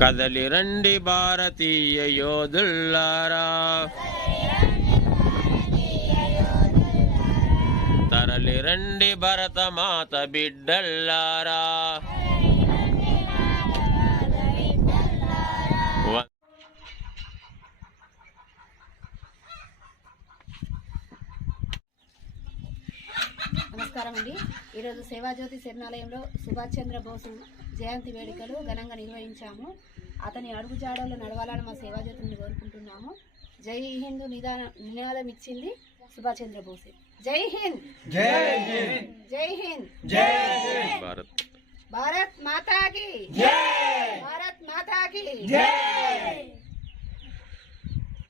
కదలి రండి భారతీయ యోధుల్లారా, తరలి రండి భరతమాత బిడ్డల్లారా. నమస్కారం అండి. ఈరోజు సేవాజ్యోతి శరణాలయంలో సుభాష్ చంద్రబోసు జయంతి వేడుకలు ఘనంగా నిర్వహించాము. అతని అడుగుజాడల్లో నడవాలని మా సేవాజ్యోతిని కోరుకుంటున్నాము. జై హింద్ నినాదం ఇచ్చింది సుభాష్ చంద్రబోసే. జై హింద్, జై హింద్, జై హింద్, జై భారత్ మాతా కీ జై, భారత్ మాతా కీ జై.